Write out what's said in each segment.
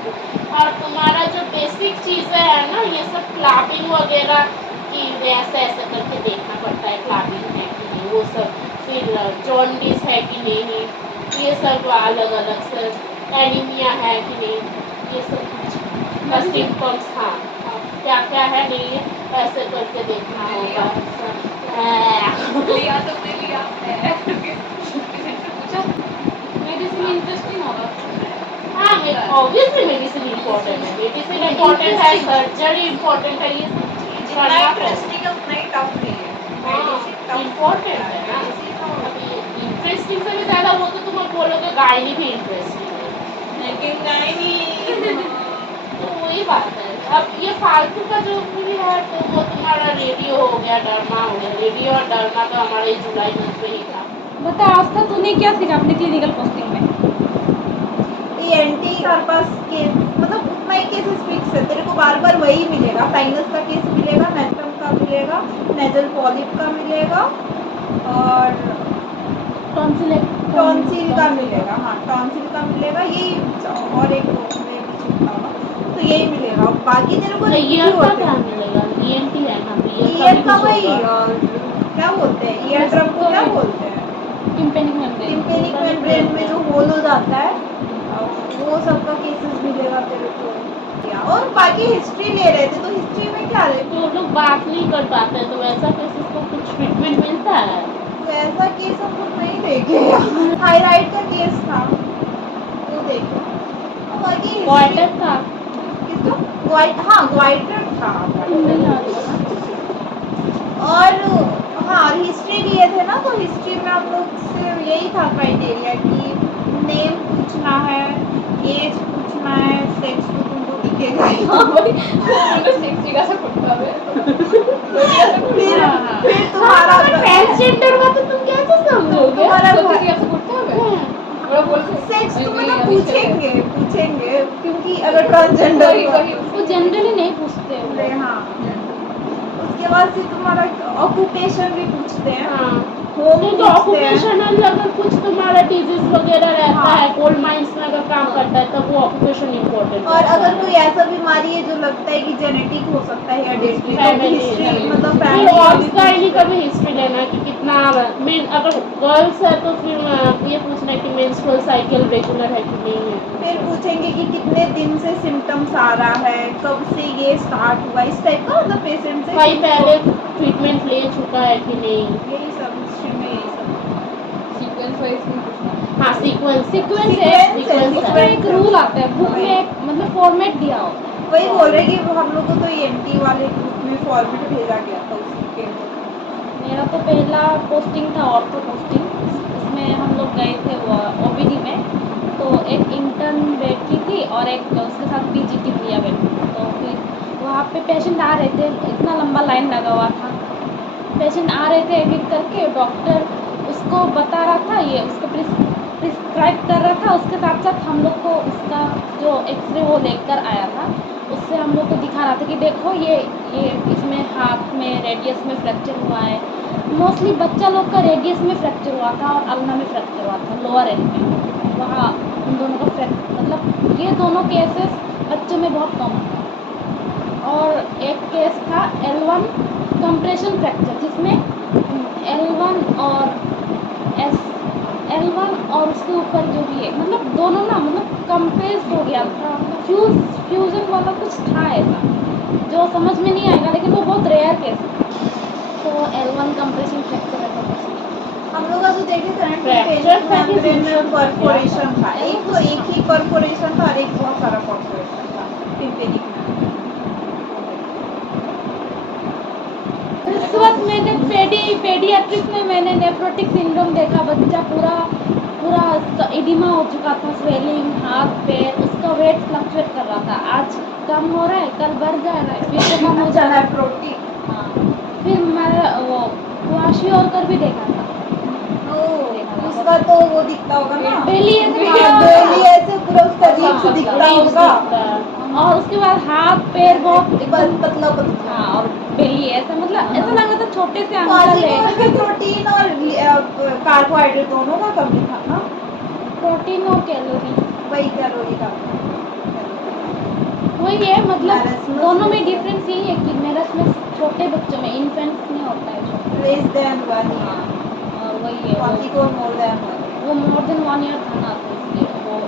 और तुम्हारा जो बेसिक चीज़ें है ना, ये सब क्लबिंग वगैरह की ऐसे ऐसे करके देखना पड़ता है, क्लबिंग है कि नहीं वो सब, फिर जॉन्डिस है कि नहीं, ये सब अलग अलग से, एनीमिया है कि नहीं, ये सब कुछ सिम्टम्स। हाँ क्या क्या है नहीं, ऐसे करके देखना होगा। लिया तुमने लिया पूछा मेडिसिन इंटरेस्टिंग होगा। हाँ ऑब्वियसली मेडिसिन इम्पोर्टेंट है, मेडिसिन इम्पोर्टेंट है, सर्जरी इम्पोर्टेंट है, ये जितना इंटरेस्टिंग है उतना ही टफ नहीं है। मेडिसिन इम्पोर्टेंट है ना। अभी इंटरेस्टिंग से भी ज़्यादा वो तो तुम बोलोगे गायनी भी इंटरेस्टिंग है, लेकिन गायनी तो वही बात है। अब ये फालतू का जो भी है तो वो तुम्हारा रेडियो हो गया, डर्मा हो गया। रेडियो और डर्मा तो हमारे जुलाई मंथ में ही था। बता आज तक तूने क्या सीखा अपने क्लिनिकल पोस्टिंग में? ENT हर पास केस मतलब उतना ही केसेस फिक्स है, तेरे को बार बार वही मिलेगा। साइनस का केस मिलेगा, नेस्टम का मिलेगा, नेजल पॉलिप का मिलेगा और टॉन्सिल टॉन्सिल का मिलेगा। हाँ टॉन्सिल का मिलेगा, यही और एक में भी छूटता होगा तो यही मिलेगा। बाकी तेरे को तो रिपीट ईयर का होते क्या हैं। मिलेगा? ENT है ना, तो ईयर का भी वही कुछ होगा। क्या बोलते हैं, ईयर ड्रम को क्या बोलते हैं, टिम्पेनिक मेम्ब्रेन। टिम्पेनिक मेम्ब्रेन में जो होल हो जाता है वो सबका केसेस मिलेगा तेरे को। और बाकी हिस्ट्री ले रहे थे तो हिस्ट्री में क्या ले, तो लोग बात नहीं कर पाते, तो वैसा केसेस को कुछ ट्रीटमेंट मिलता है? तो ऐसा केस हम लोग नहीं देखे। थायराइड का केस था वो देखे। और बाकी क्वार्टर था किसका हाँ ग्वाइटर था। और हाँ हिस्ट्री लिए थे ना, तो हिस्ट्री में हम लोग से यही था क्राइटेरिया कि नेम पूछना है, एज पूछना है, सेक्स तो तुमको दिखेगा ही। फिर तुम्हारा ट्रांसजेंडर का तो तुम कैसे समझोगे? तुम्हारा बोलते सेक्स तो मतलब पूछेंगे क्योंकि अगर ट्रांसजेंडर वो जनरली नहीं पूछते हैं। पूछते हाँ। उसके बाद फिर तुम्हारा ऑक्यूपेशन भी पूछते हैं, हाँ होम तो पूछते हैं। ऑक्यूपेशनल अगर कुछ तुम्हारा डिजीज वगैरह रहता हाँ। है, कोल्ड माइंस में अगर काम करता है, तब वो ऑक्यूपेशन इम्पोर्टेंट और अगर कोई ऐसा बीमारी है जो लगता है कि जेनेटिक हो सकता है या हिस्ट्री मतलब फैमिली का भी हिस्ट्री लेना कि कितना मेन, अगर गर्ल्स है तो फिर ये पूछना है कि मेंस्ट्रुअल साइकिल रेगुलर है कि नहीं है। फिर पूछेंगे कि कितने दिन से सिम्टम्स आ रहा है, कब से ये स्टार्ट हुआ, इस टाइप का मतलब पेशेंट से कहीं पहले ट्रीटमेंट ले चुका है कि नहीं, यही सब हिस्ट्री में यही सब। सीक्वेंस वाइज नहीं पूछना। हाँ सीक्वेंस एक रूल आता है बुक में, एक मतलब फॉर्मेट दिया होता है। वही बोल रहे कि हम लोग को तो ENT वाले ग्रुप में फॉर्मेट भेजा गया था उसी के। मेरा तो पहला पोस्टिंग था ऑर्थो पोस्टिंग, उसमें हम लोग गए थे OPD में, तो एक इंटर्न बैठी थी और एक उसके साथ PGT भैया बैठी। तो फिर वहाँ पे पेशेंट आ रहे थे, इतना लंबा लाइन लगा हुआ था, पेशेंट आ रहे थे एक एक करके, डॉक्टर उसको बता रहा था, ये उसको प्रिस्क्राइब कर रहा था, उसके साथ साथ हम लोग को उसका जो एक्सरे वो लेकर आया था, उससे हम लोग को दिखा रहा था कि देखो ये इसमें हाथ में रेडियस में फ्रैक्चर हुआ है। मोस्टली बच्चा लोग का रेडियस में फ्रैक्चर हुआ था और अल्ना में फ्रैक्चर हुआ था, लोअर एंड में। वहाँ उन दोनों का फ्रैक्चर मतलब ये दोनों केसेस बच्चों में बहुत कम था। और एक केस था L1 कंप्रेशन फ्रैक्चर, जिसमें L1 और उसके ऊपर जो भी है मतलब दोनों ना मतलब कंप्रेस हो गया था, फ्यूजन वाला कुछ था ऐसा जो समझ में नहीं आएगा, लेकिन वो बहुत रेयर केस था। तो L1 कंप्रेशन फ्रैक्चर ऐसा कुछ। हम लोग का जो देखे थे फ्रैक्चर था कि परफोरेशन था, एक तो एक ही परफोरेशन था और एक बहुत सारा परफोरेशन था टिम्पेनिक में। उस वक्त मैंने पेडियाट्रिक्स में मैंने नेफ्रोटिक सिंड्रोम देखा, बच्चा पूरा एडिमा हो चुका था, स्वेलिंग हाथ पैर, उसका वेट फ्लक्चुएट कर रहा था, आज कम हो रहा है कल बढ़ जा रहा है फिर कम हो जा रहा है। प्रोटीन हाँ फिर मैं वो वाशी और कर भी देखा था, उसका तो वो दिखता होगा ना बेली ऐसे पूरा उसका रिब्स दिखता होगा और उसके बाद हाथ पैर बहुत पतला हाँ और बेली ऐसा मतलब ऐसा लगा था छोटे से अंकल है। प्रोटीन और कार्बोहाइड्रेट दोनों का कमी था ना, प्रोटीन और कैलोरी वही कैलोरी का। वही है मतलब Marasmus दोनों में में- डिफरेंस यही है कि मेरसमस छोटे बच्चों में इन्फेंट्स में होता है छोटे। लेस देन 1 हाँ ईयर, और वही है क्वासिको मोर देन 1 ईयर। वो मोर देन 1 ईयर था ना तो इसलिए वो।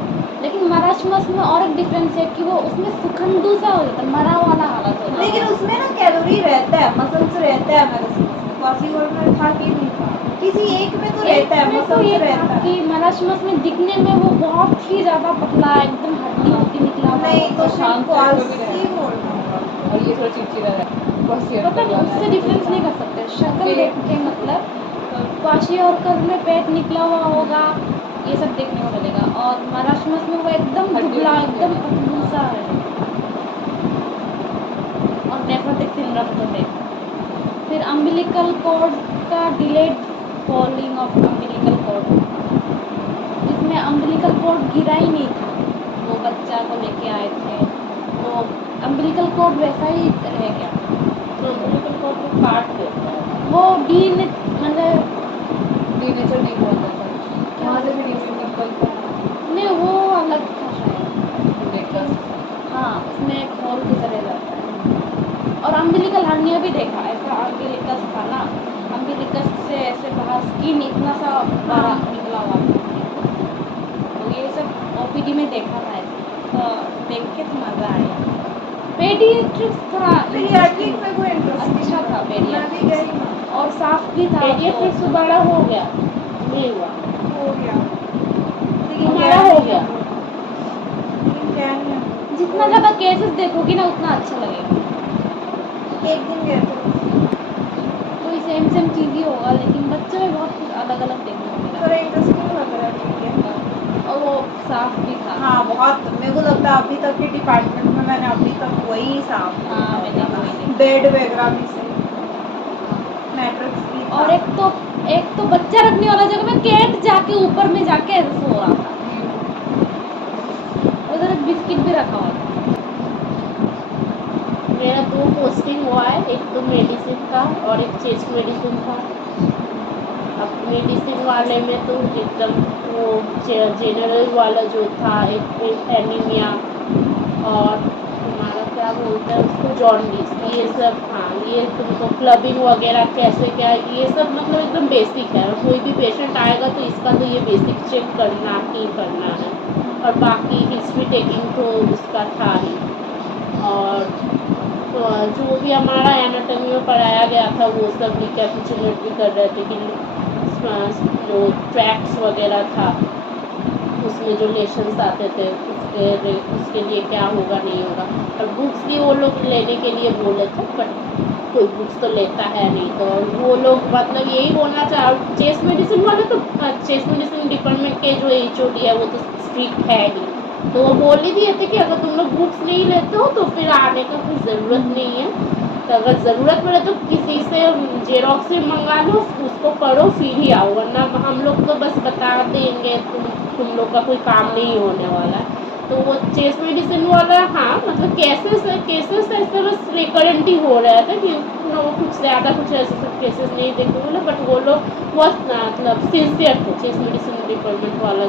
लेकिन मराशमस में और एक डिफरेंस है कि वो उसमें सुखंडू सा हो जाता है, मरा वाला हालत हो जाता है। लेकिन उसमें ना कैलोरी रहता है, मसल्स रहता है मेरसमस में। क्वासिको में था कि नहीं था? किसी एक में तो रहता है, एक में तो मसल्स ये रहता था है। कि मराशमस में दिखने में वो बहुत ही ज्यादा पतला एकदम हड्डी हड्डी निकला हुआ नहीं तो होता है। सिर्फ शांत टाइप का भी क्वासी रहता है। बोलना होगा। और ये थोड़ा चिड़चिड़ा है, बस ये पता नहीं उससे डिफरेंस नहीं कर सकते शक्ल देख के मतलब क्वाशी और कर में पेट निकला हुआ होगा ये सब देखने को मिलेगा और मराशमस में वो एकदम हड्डी दुबला हड्डी एकदम है। पतलू सा है। और नेफ्रोटिक सिंड्रोम तो है। फिर अम्बिलिकल कॉर्ड का delayed falling off umbilical cord जिसमें अम्बिलिकल कॉर्ड गिरा ही नहीं था, वो बच्चा को लेके आए थे वो अम्बिलिकल कॉर्ड वैसा ही रह गया तो umbilical cord को काट देता है। वो डी मतलब डीनेचर नहीं हुआ था वहाँ से फिर इसमें निकलता है नहीं वो अलग था शायद। देखा। हाँ उसमें एक होल की तरह जाता है। और अम्बिलिकल हर्निया भी देखा ऐसा अम्बिलिकस था ना, अम्बिलिकस से ऐसे बाहर स्किन इतना सा बड़ा निकला हुआ था। तो ये सब ओपीडी में देखा था ऐसे तो देख के तो मज़ा आया। पेडियाट्रिक्स थोड़ा पीडियाट्रिक में कोई इंटरेस्ट अच्छा था मैं भी पेडियाट्रिक्स गई ना, और साफ भी था पेडियाट्रिक्स तो से बड़ा हो गया नहीं हुआ, हो गया। लेकिन हमारा क्या हो नहीं गया। है, लेकिन क्या नहीं है। जितना ज़्यादा केसेस देखोगी ना उतना अच्छा लगेगा। एक दिन गए थे, कोई सेम सेम चीज़ ही होगा लेकिन बच्चों में बहुत कुछ अलग अलग देखने को मिला थोड़ा इंटरेस्टिंग लग रहा है ठीक है। और वो साफ भी था। हाँ बहुत, मेरे को लगता है अभी तक के डिपार्टमेंट में मैंने अभी तक वही साफ हाँ, मैंने वही देखा। बेड वगैरह भी सही, मैट्रिक्स भी था। और एक तो बच्चा रखने वाला जगह में कैट जाके ऊपर में जाके ऐसे सो रहा था। उधर एक बिस्किट भी रखा हुआ था। मेरा 2 पोस्टिंग हुआ है, एक तो मेडिसिन का और एक चेस्ट मेडिसिन का। अब मेडिसिन वाले में तो एकदम वो जनरल वाला जो था एक एनीमिया और हमारा क्या बोलते हैं उसको जॉन्डिस, ये सब हाँ ये तुमको क्लबिंग वगैरह कैसे क्या है ये सब मतलब एकदम बेसिक है। कोई भी पेशेंट आएगा तो इसका तो ये बेसिक चेक करना ही करना है और बाकी हिस्ट्री टेकिंग तो उसका था ही। और तो जो भी हमारा एनाटॉमी में पढ़ाया गया था वो सब रिकैपिचुलेट भी कर रहे थे कि जो ट्रैक्ट्स वगैरह था उसमें जो लेशंस आते थे उसके लिए क्या होगा नहीं होगा। और बुक्स भी वो लोग लेने के लिए बोले थे बट कोई बुक्स तो लेता है नहीं तो वो लोग मतलब यही बोलना चाह चेस्ट मेडिसिन वाले तो चेस्ट मेडिसिन डिपार्टमेंट के जो HOD है वो तो स्ट्रिक्ट है ही, तो वो बोल ही दिए थे कि अगर तुम लोग बुक्स नहीं लेते हो तो फिर आने का कोई ज़रूरत नहीं है। तो अगर ज़रूरत पड़े तो किसी से जेरोक्स से मंगा लो उसको पढ़ो फिर ही आओ, वरना हम लोग तो बस बता देंगे तुम लोग का कोई काम नहीं होने वाला है। तो वो चेस्ट मेडिसिन वाला हाँ मतलब केसेस ऐसे बस रिकरेंट ही हो रहा था कि कुछ ज़्यादा कुछ ऐसे सब केसेस नहीं देखने मिले बट वो लोग बहुत मतलब सिंसियर थे। चेस्ट मेडिसिन डिपार्टमेंट वाला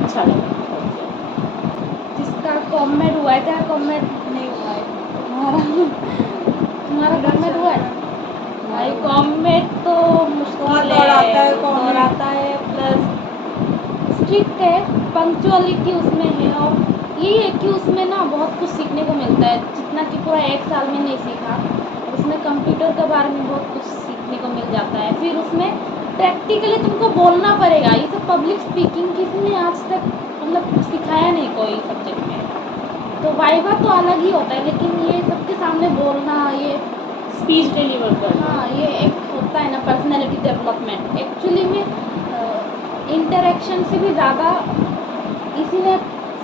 अच्छा लगा। जिसका कॉमेड हुआ है क्या कॉमेड नहीं हुआ है तुम्हारा कॉमेड हुआ है भाई कॉमेड तो मुश्किल बहुत है दोहराता है comment। दोहराता है प्लस स्ट्रिक्ट है पंक्चुअलिटी उसमें है और यही है कि उसमें ना बहुत कुछ सीखने को मिलता है जितना कि पूरा 1 साल में नहीं सीखा। उसमें कंप्यूटर के बारे में बहुत कुछ सीखने को मिल जाता है। फिर उसमें प्रैक्टिकली तुमको बोलना पड़ेगा, ये सब पब्लिक स्पीकिंग किसी ने आज तक मतलब सिखाया नहीं कोई सब्जेक्ट में। तो वाइवा तो अलग ही होता है लेकिन ये सबके सामने बोलना ये स्पीच डिलीवर करना हाँ ये एक होता है ना पर्सनैलिटी डेवलपमेंट एक्चुअली में इंटरेक्शन से भी ज़्यादा इसी ने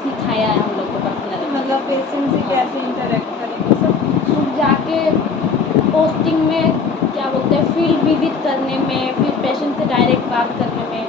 सिखाया है हम लोग को पर्सनैलिटी। मतलब पेशेंट से कैसे इंटरेक्ट करेंगे सब। फिर जाके पोस्टिंग में क्या बोलते हैं फील्ड विजिट करने में फिर पेशेंट से डायरेक्ट बात करने में